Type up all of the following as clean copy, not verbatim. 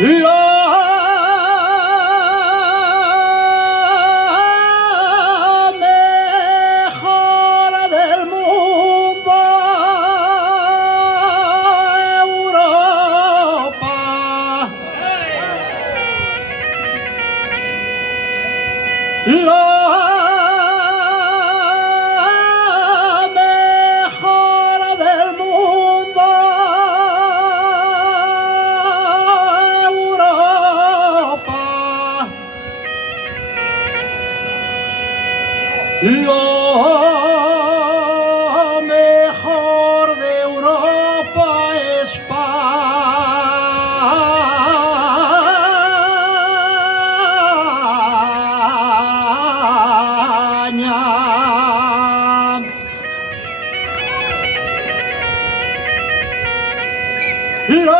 La mejor del mundo, Europa. La mejor del mundo, Europa. Lo mejor de Europa, España. Lo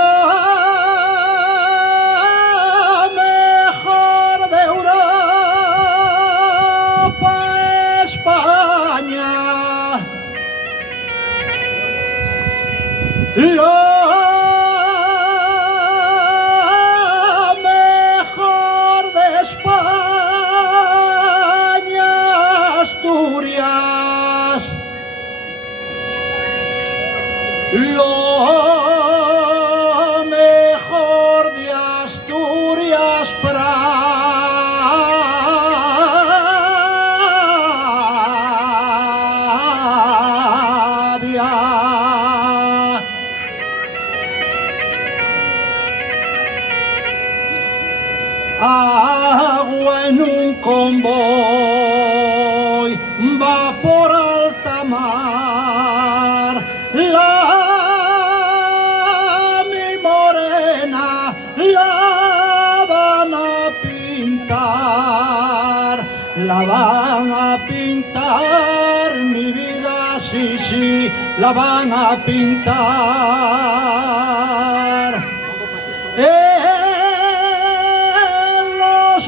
mejor de Europa, España. Lo mejor de España, Asturias. Lo mejor de Asturias, Pravia. Agua en un convoy va por alta mar. La mi morena la van a pintar. La van a pintar, mi vida, sí, sí, la van a pintar. En los